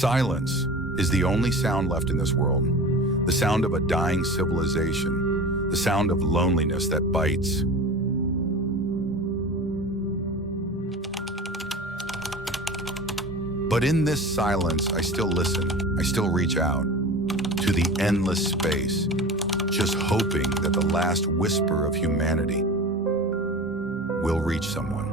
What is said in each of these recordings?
Silence is the only sound left in this world. The sound of a dying civilization. The sound of loneliness that bites. But in this silence, I still listen. I still reach out to the endless space, just hoping that the last whisper of humanity will reach someone.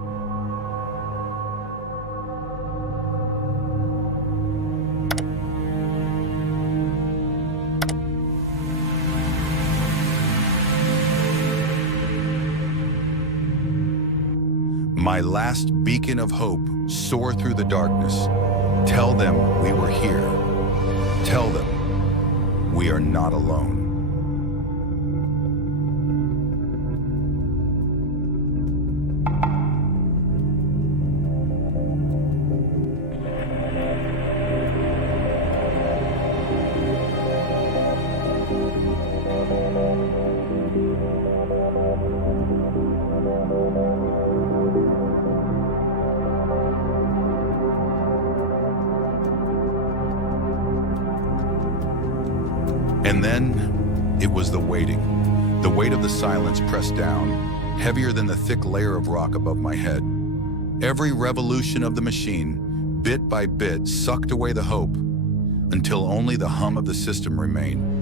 My last beacon of hope, soar through the darkness. Tell them we were here. Tell them we are not alone. And then it was the waiting. The weight of the silence pressed down, heavier than the thick layer of rock above my head. Every revolution of the machine, bit by bit, sucked away the hope until only the hum of the system remained.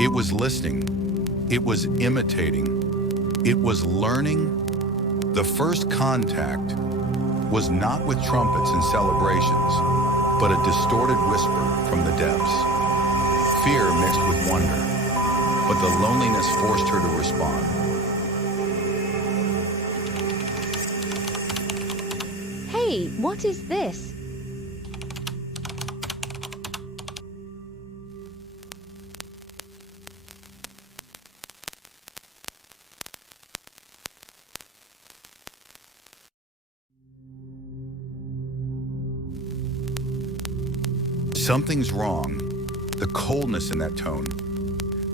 It was listening, it was imitating, it was learning. The first contact was not with trumpets and celebrations, but a distorted whisper from the depths. Fear mixed with wonder, but the loneliness forced her to respond. Hey, what is this? Something's wrong. The coldness in that tone.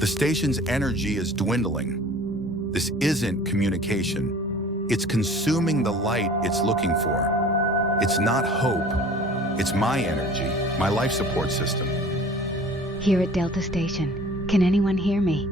The station's energy is dwindling. This isn't communication. It's consuming the light it's looking for. It's not hope. It's my energy, my life support system. Here at Delta Station. Can anyone hear me?